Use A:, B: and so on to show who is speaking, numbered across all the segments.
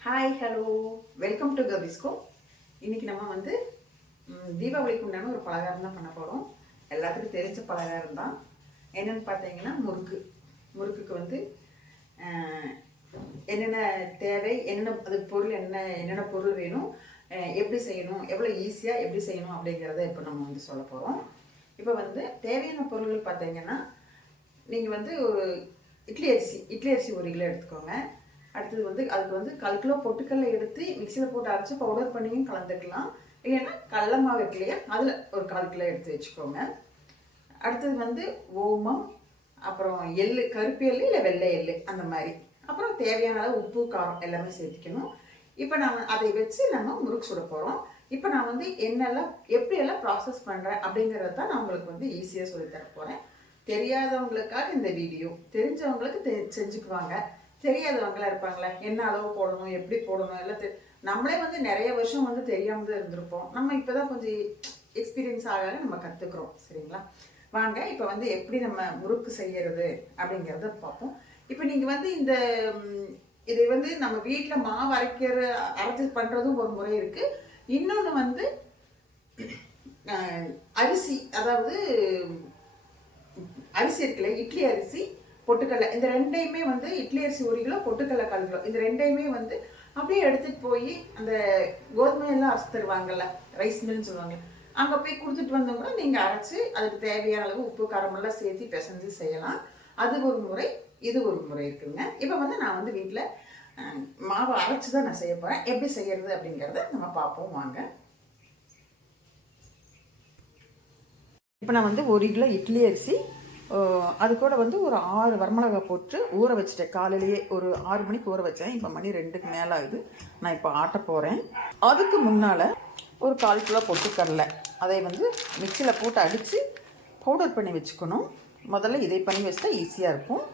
A: Hi hello welcome to கபிஸ்கோ இன்னைக்கு நம்ம வந்து தீபாவளிக்கு உண்டான ஒரு பலகாரம் தான் பண்ண போகிறோம் எல்லாத்துக்கும் தெரிஞ்ச பலகாரம் தான். என்னென்னு பார்த்தீங்கன்னா முறுக்கு. முறுக்குக்கு வந்து என்னென்ன தேவை என்னென்ன அதுக்கு பொருள் என்ன என்னென்ன பொருள் வேணும் எப்படி செய்யணும் எவ்வளோ ஈஸியாக எப்படி செய்யணும் அப்படிங்கிறத இப்போ நம்ம வந்து சொல்ல போகிறோம் இப்போ வந்து தேவையான பொருள்கள் பார்த்தீங்கன்னா நீங்கள் வந்து ஒரு இட்லி அரிசி இட்லி அரிசி ஒரு கிலோ எடுத்துக்கோங்க. அடுத்தது வந்து அதுக்கு வந்து கால் கிலோ பொட்டுக்கல்ல எடுத்து மிக்சியில் போட்டு அரைச்சி பவுடர் பண்ணியும் கலந்துக்கலாம். இல்லைன்னா கடல மாவு இருக்கு இல்லையா? அதில் ஒரு கால் கிலோ எடுத்து வச்சுக்கோங்க. அடுத்தது வந்து ஓமம் அப்புறம் எள்ளு கருப்பு எள்ளு இல்லை வெள்ளை எள்ளு அந்த மாதிரி. அப்புறம் தேவையான அளவு உப்பு காரம் எல்லாமே சேர்த்துக்கணும். இப்போ நான் அதை வச்சு நம்ம முறுக்கு சுட போகிறோம் இப்போ நான் வந்து என்னெல்லாம் எப்படியெல்லாம் ப்ராசஸ் பண்ணுறேன் அப்படிங்கிறத தான் நான் உங்களுக்கு வந்து ஈஸியாக சொல்லித்தர போகிறேன் தெரியாதவங்களுக்காக இந்த வீடியோ தெரிஞ்சவங்களுக்கு தெ செஞ்சுக்குவாங்க தெரியாதவங்களா இருப்பாங்களே என்ன அளவு போடணும் எப்படி போடணும் எல்லாம் தெ- நம்மளே வந்து நிறைய வருஷம் வந்து தெரியாம தான் இருந்திருப்போம். நம்ம இப்போதான் கொஞ்சம் எக்ஸ்பீரியன்ஸ் ஆக நம்ம கற்றுக்குறோம் சரிங்களா? வாங்க இப்போ வந்து எப்படி நம்ம முறுக்கு செய்யறது அப்படிங்கிறத பார்ப்போம். இப்போ நீங்கள் வந்து இந்த இதை வந்து நம்ம வீட்டில் மாவு அரைக்கிற அரைச்சி பண்ணுறதும் ஒரு முறை இருக்குது இன்னொன்று வந்து அரிசி அதாவது அரிசி இருக்குல்ல இட்லி அரிசி பொட்டுக்கடலை. இந்த ரெண்டையுமே வந்து இட்லி அரிசி ஒரு கிலோ பொட்டுக்கடலை கால் கிலோ. இந்த ரெண்டையுமே வந்து அப்படியே எடுத்துட்டு போய் அந்த கோதுமை எல்லாம் அரைச்சு தருவாங்கல்ல ரைஸ் மில்னு சொல்லுவாங்க. அங்கே போய் கொடுத்துட்டு வந்தவங்க நீங்கள் அரைச்சி அதுக்கு தேவையான அளவு உப்பு காரமெல்லாம் சேர்த்து பிசைஞ்சு செய்யலாம். அது ஒரு முறை இது ஒரு முறை இருக்குங்க. இப்போ வந்து நான் வந்து வீட்டில் மாவை அரைச்சி தான் நான் செய்ய போகிறேன் எப்படி செய்யறது அப்படிங்கிறத நம்ம பார்ப்போம் வாங்க. இப்போ நான் வந்து ஒரு கிலோ இட்லி அரிசி அது கூட வந்து ஒரு ஆறு வரமிளகாய் போட்டு ஊற வச்சுட்டேன். காலையிலேயே ஒரு ஆறு மணிக்கு ஊற வச்சேன். இப்போ மணி ரெண்டுக்கு மேலே ஆகுது. நான் இப்போ ஆட்ட போகிறேன் அதுக்கு முன்னால் ஒரு கால் கிலோ பொட்டுக்கடலை. அதை வந்து மிக்சியில் போட்டு அடித்து பவுடர் பண்ணி வச்சுக்கணும். முதல்ல இதை பண்ணி வச்சுட்டா ஈஸியாக இருக்கும்.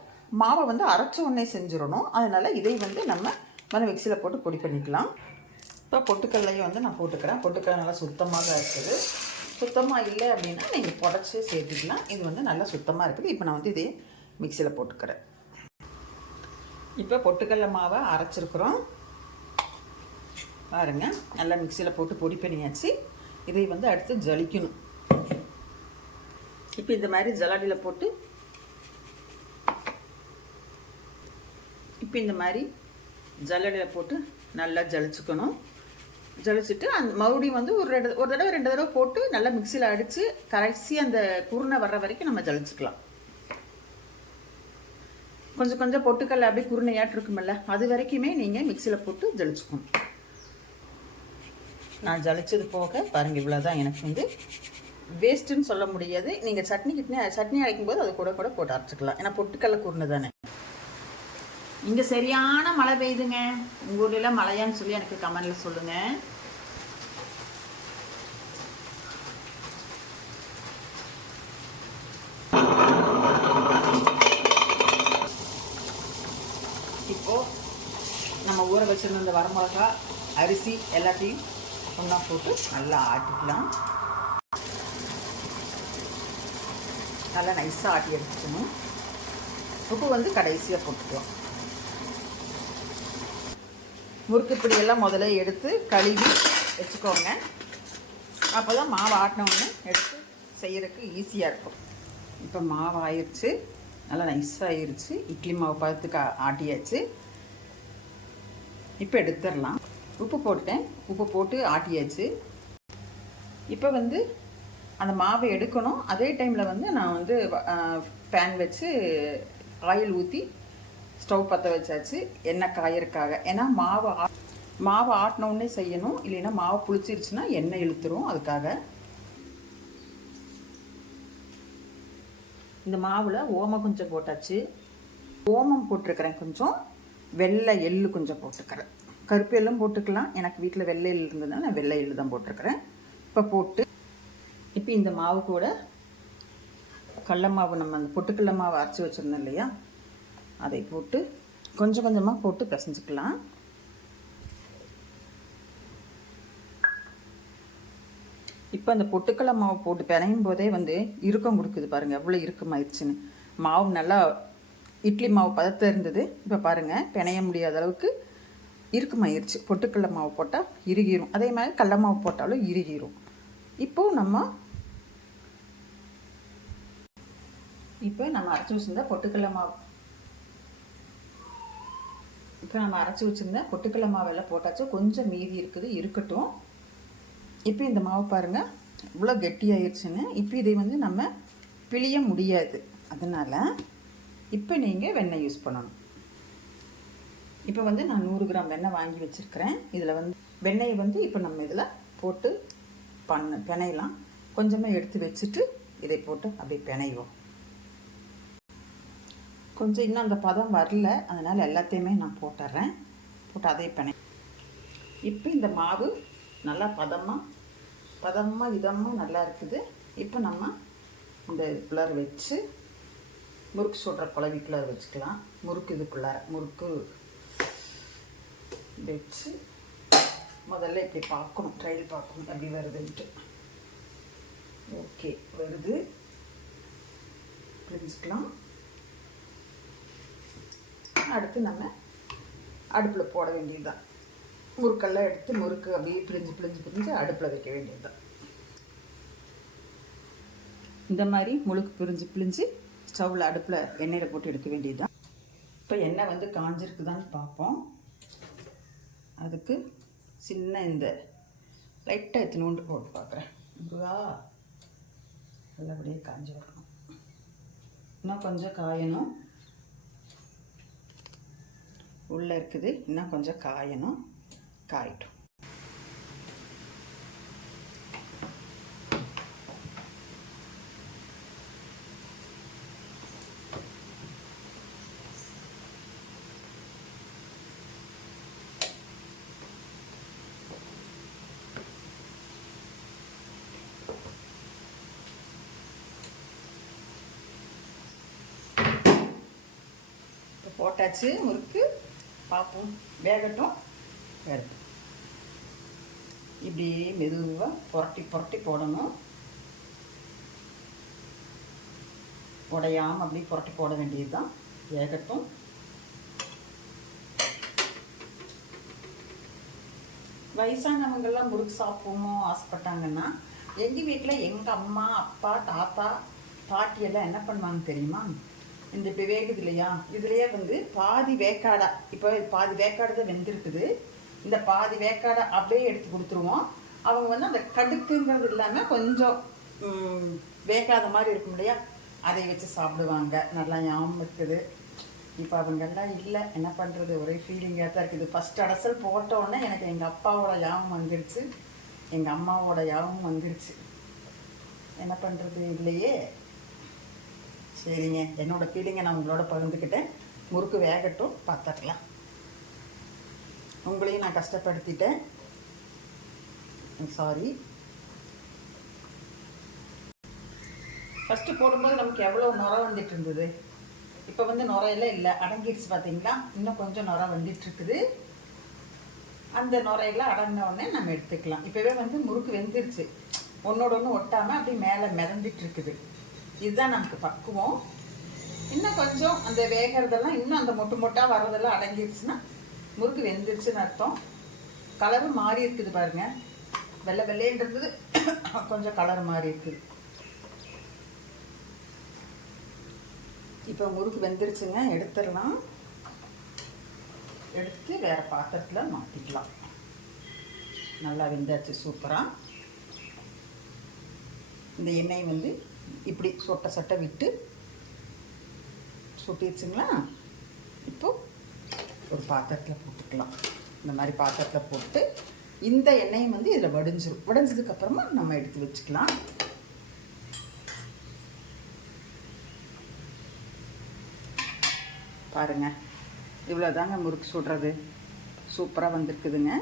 A: மாவை வந்து அரைச்ச உடனே செஞ்சிடணும். அதனால் இதை வந்து நம்ம முதல்ல மிக்சியில் போட்டு பொடி பண்ணிக்கலாம். இப்போ பொட்டுக்கடலையும் வந்து நான் போட்டுக்கிறேன். பொட்டுக்கடலை நல்லா சுத்தமாக தான் இருக்குது. சுத்தமாக இல்லை அப்படின்னா நீங்கள் புடச்சி சேர்த்துக்கலாம். இது வந்து நல்லா சுத்தமாக இருக்குது. இப்போ நான் வந்து இதே மிக்சியில் போட்டுக்கிறேன். இப்போ பொட்டுக்கடலை மாவை அரைச்சிருக்கிறோம். பாருங்கள் நல்லா மிக்சியில் போட்டு பொடி பண்ணியாச்சு. இதை வந்து அடுத்து ஜலிக்கணும். இப்போ இந்த மாதிரி ஜலாடியில் போட்டு இப்போ இந்த மாதிரி ஜல்லடையில் போட்டு நல்லா ஜலிச்சுக்கணும். ஜலிச்சுட்டு அந்த மறுபடியும் வந்து ஒரு ரெண்டு ஒரு தடவை ரெண்டு தடவை போட்டு நல்லா மிக்சியில் அடித்து கடைசி அந்த குருணை வர்ற வரைக்கும் நம்ம ஜலிச்சுக்கலாம். கொஞ்சம் கொஞ்சம் பொட்டுக்கல்ல அப்படியே குருணையாட்டு இருக்குமில்ல அது வரைக்குமே நீங்கள் மிக்சியில் போட்டு ஜலிச்சுக்கணும். நான் ஜலிச்சது போக பாருங்கள் இவ்வளோ தான் எனக்கு வந்து வேஸ்ட்டுன்னு சொல்ல முடியாது. நீங்கள் சட்னி கிட்னி சட்னி அரைக்கும் போது அது கூட கூட போட்டு அரைச்சிக்கலாம். ஏன்னா பொட்டுக்கல்ல குருணை தானே. இங்கே சரியான மழை பெய்யுதுங்க. உங்கள் ஊரில் மழையான்னு சொல்லி எனக்கு கமெண்டில் சொல்லுங்கள் இப்போ நம்ம ஊற வச்சிருந்த இந்த வரமிளகா அரிசி எல்லாத்தையும் ஒன்றா போட்டு நல்லா ஆட்டிக்கலாம். நல்லா நைஸாக ஆட்டி எடுத்துக்கணும். உப்பு வந்து கடைசியாக போட்டுக்கலாம். முறுக்குப்பிடியெல்லாம் முதல்ல எடுத்து கழுவி வச்சுக்கோங்க. அப்போ தான் மாவு ஆட்டினோடனே எடுத்து செய்கிறதுக்கு ஈஸியாக இருக்கும். இப்போ மாவு ஆயிடுச்சு நல்லா நைஸாக ஆயிடுச்சு இட்லி மாவு பார்த்துக்கு ஆட்டியாச்சு. இப்போ எடுத்துடலாம். உப்பு போட்டேன் உப்பு போட்டு ஆட்டியாச்சு. இப்போ வந்து அந்த மாவை எடுக்கணும். அதே டைமில் வந்து நான் வந்து பேன் வச்சு ஆயில் ஊற்றி ஸ்டவ் பற்ற வச்சாச்சு. எண்ணெய் காயறக்காக ஏன்னா மாவு ஆ மாவு ஆட்டினோடனே செய்யணும். இல்லைன்னா மாவு புளிச்சிருச்சுன்னா எண்ணெய் இழுத்துரும் அதுக்காக. இந்த மாவில் ஓமம் கொஞ்சம் போட்டாச்சு. ஓமம் போட்டிருக்கிறேன் கொஞ்சம். வெள்ளை எள்ளு கொஞ்சம் போட்டுக்கிறேன். கருப்பு எள்ளும் போட்டுக்கலாம். எனக்கு வீட்டில் வெள்ளை எள்ளு இருந்ததுனால நான் வெள்ளை எள்ளு தான் போட்டிருக்கிறேன். இப்போ போட்டு இப்போ இந்த மாவு கூட கடல மாவு நம்ம அந்த பொட்டுக்கடல மாவு அரைச்சி வச்சுருந்தோம் இல்லையா? அதை போட்டு கொஞ்சம் கொஞ்சமாக போட்டு பிசைஞ்சிக்கலாம். இப்போ அந்த பொட்டுக்கடலை மாவு போட்டு பிணையும் போதே வந்து இறுக்கம் கொடுக்குது பாருங்கள் எவ்வளோ இறுக்கமாயிடுச்சுன்னு. மாவு நல்லா இட்லி மாவு பதத்தை இருந்தது. இப்போ பாருங்கள் பிணைய முடியாத அளவுக்கு இறுக்கமாயிருச்சு. பொட்டுக்கடல மாவு போட்டால் இறுகிரும். அதே மாதிரி கடல மாவு போட்டாலும் இறுகிரும். இப்போது நம்ம இப்போ நம்ம அரைச்சி வச்சுருந்தா பொட்டுக்கடல மாவு இப்போ நம்ம அரைச்சி வச்சுருந்த பொட்டுக்கல்ல மாவெல்லாம் போட்டாச்சு. கொஞ்சம் மீதி இருக்குது இருக்கட்டும். இப்போ இந்த மாவு பாருங்கள் இவ்வளோ கெட்டியாயிருச்சுன்னு. இப்போ இதை வந்து நம்ம பிழிய முடியாது. அதனால் இப்போ நீங்கள் வெண்ணெய் யூஸ் பண்ணணும். இப்போ வந்து நான் நூறு கிராம் வெண்ணெய் வாங்கி வச்சுருக்கிறேன். இதில் வந்து வெண்ணெயை வந்து இப்போ நம்ம இதில் போட்டு பண்ண பிணையலாம் கொஞ்சமாக எடுத்து வச்சுட்டு இதை போட்டு அப்படியே பிணைவோம் கொஞ்சம் இன்னும் அந்த பதம் வரல. அதனால் எல்லாத்தையுமே நான் போட்டுடுறேன் போட்டு அதை பிணை இப்போ இந்த மாவு நல்லா பதமாக பதமாக இதமாக நல்லா இருக்குது. இப்போ நம்ம இந்த இதுக்குள்ளார வச்சு முறுக்கு சுடுற குழவிக்குள்ளார வச்சுக்கலாம். முறுக்கு இதுக்குள்ளார முறுக்கு வச்சு முதல்ல இப்படி பார்க்கணும். ட்ரையல் பார்க்கணும். எப்படி வருதுன்ட்டு. ஓகே வருது. பிரிஞ்சுக்கலாம். அடுத்து நம்ம அடுப்பில் போட வேண்டியதுதான். முறுக்கெல்லாம் எடுத்து முறுக்கு அப்படியே பிரிஞ்சு பிரிஞ்சு பிரிஞ்சு அடுப்பில் வைக்க வேண்டியதுதான். இந்த மாதிரி முழுக்கு பிரிஞ்சு பிரிஞ்சு ஸ்டவ்வில் அடுப்பில் எண்ணெயில் போட்டு எடுக்க வேண்டியதுதான். இப்போ எண்ணெய் வந்து காஞ்சிருக்குதான்னு பார்ப்போம். அதுக்கு சின்ன இந்த லைட்டாக எத்தினோண்டு போட்டு பார்க்குறேன். முருகா நல்லபடியாக காஞ்சி வரணும் இன்னும் கொஞ்சம் காயணும். உள்ளே இருக்குது. இன்னும் கொஞ்சம் காயணும். காயட்டும். போட்டாச்சு. முறுக்கு. பார்ப்போம். வேகட்டும். வேகட்டும். இப்படி மெதுவாக புரட்டி புரட்டி போடணும். உடையாமல் அப்படி புரட்டி போட வேண்டியது தான் வேகட்டும். வயசானவங்கெல்லாம் முறுக்கு சாப்பிடுமோ ஆசைப்பட்டாங்கன்னா எங்கள் வீட்டில் எங்கள் அம்மா அப்பா தாத்தா பாட்டி எல்லாம் என்ன பண்ணுவாங்க தெரியுமா? இந்த இப்போ வேகுது இல்லையா? இதுலேயே வந்து பாதி வேக்காடா இப்போ பாதி வேக்காடு தான் வெந்திருக்குது. இந்த பாதி வேக்காடை அப்படியே எடுத்து கொடுத்துருவோம். அவங்க வந்து அந்த கடுக்குங்கிறது இல்லாமல் கொஞ்சம் வேக்காத மாதிரி இருக்கும் இல்லையா? அதை வச்சு சாப்பிடுவாங்க. நல்லா ஞாபகம் இருக்குது. இப்போ அவங்கெல்லாம் இல்லை. என்ன பண்ணுறது ஒரே ஃபீலிங்காக தான் இருக்குது. ஃபஸ்ட் அடசல் போட்டோன்னே எனக்கு எங்கள் அப்பாவோட ஞாபகம் வந்துருச்சு. எங்கள் அம்மாவோட ஞாபகம் வந்துருச்சு. என்ன பண்ணுறது இல்லையே. சரிங்க என்னோடய ஃபீலிங்கை நான் உங்களோட பகிர்ந்துக்கிட்டேன். முறுக்கு வேகட்டும் பார்த்துக்கலாம். உங்களையும் நான் கஷ்டப்படுத்திட்டேன். சாரி ஃபஸ்ட்டு போடும்போது நமக்கு எவ்வளோ நுர வந்துட்டு இருந்தது? இப்போ வந்து நுரையெல்லாம் இல்லை. அடங்கிடுச்சு பார்த்தீங்களா இன்னும் கொஞ்சம் நுர வந்துட்டுருக்குது. அந்த நுரையெல்லாம் அடங்கின உடனே நம்ம எடுத்துக்கலாம். இப்போவே வந்து முறுக்கு வெந்துருச்சு. ஒன்றோட ஒன்று ஒட்டாமல் அப்படியே மேலே மிதந்துட்டு இருக்குது இதுதான் நமக்கு பக்குவம். இன்னும் கொஞ்சம் அந்த வேகிறதெல்லாம் இன்னும் அந்த மொட்டு மொட்டாக வர்றதெல்லாம் அடங்கிடுச்சுன்னா முறுக்கு வெந்துருச்சுன்னு அர்த்தம். கலரும் மாறி இருக்குது பாருங்க. வெள்ளை வெள்ளைன்றது கொஞ்சம் கலர் மாறி இருக்குது. இப்போ முறுக்கு வெந்துருச்சுங்க எடுத்துடலாம். எடுத்து வேறு பாத்திரத்தில் மாற்றிக்கலாம் நல்லா வெந்தாச்சு சூப்பராக இந்த எண்ணெய் வந்து இப்படி சொட்டை சொட்டை விட்டு சுட்டிடுச்சுங்களா? இப்போ ஒரு பாத்திரத்தில் போட்டுக்கலாம். இந்த மாதிரி பாத்திரத்தில் போட்டு இந்த எண்ணெயை வந்து இதில் வடிஞ்சிரும். வடிஞ்சதுக்கப்புறமா நம்ம எடுத்து வச்சுக்கலாம். பாருங்க. இவ்வளோ தாங்க முறுக்கு சுடுறது. சூப்பராக வந்திருக்குதுங்க.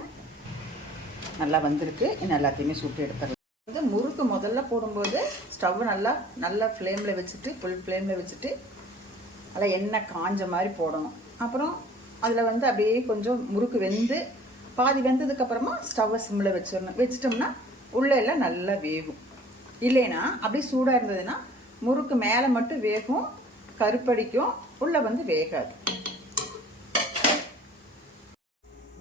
A: நல்லா வந்திருக்கு. இன்னும் எல்லாத்தையுமே சுட்டு எடுத்துடலாம். இது முறுக்கு முதல்ல போடும்போது ஸ்டவ் நல்லா நல்லா ஃப்ளேமில் வச்சுட்டு ஃபுல் ஃப்ளேமில் வச்சுட்டு அதில் எண்ணெய் காஞ்ச மாதிரி போடணும். அப்புறம் அதில் வந்து அப்படியே கொஞ்சம் முறுக்கு வெந்து பாதி வெந்ததுக்கப்புறமா ஸ்டவ்வை சிம்மில் வச்சிடணும். வச்சிட்டோம்னா உள்ளே எல்லாம் நல்லா வேகும். இல்லைன்னா அப்படியே சூடாக இருந்ததுன்னா முறுக்கு மேலே மட்டும் வேகும் கருப்படிக்கும் உள்ளே வந்து வேகாது.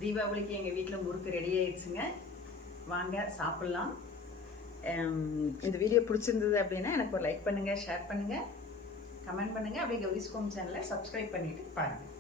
A: தீபாவளிக்கு எங்கள் வீட்டில் முறுக்கு ரெடி ஆயிடுச்சுங்க. வாங்க சாப்பிட்லாம். இந்த வீடியோ பிடிச்சிருந்தது அப்படின்னா எனக்கு ஒரு லைக் பண்ணுங்கள் ஷேர் பண்ணுங்கள் கமெண்ட் பண்ணுங்கள் அப்படியே கௌரிஸ்கோம் சேனலை சப்ஸ்கிரைப் பண்ணிவிட்டு பாருங்கள்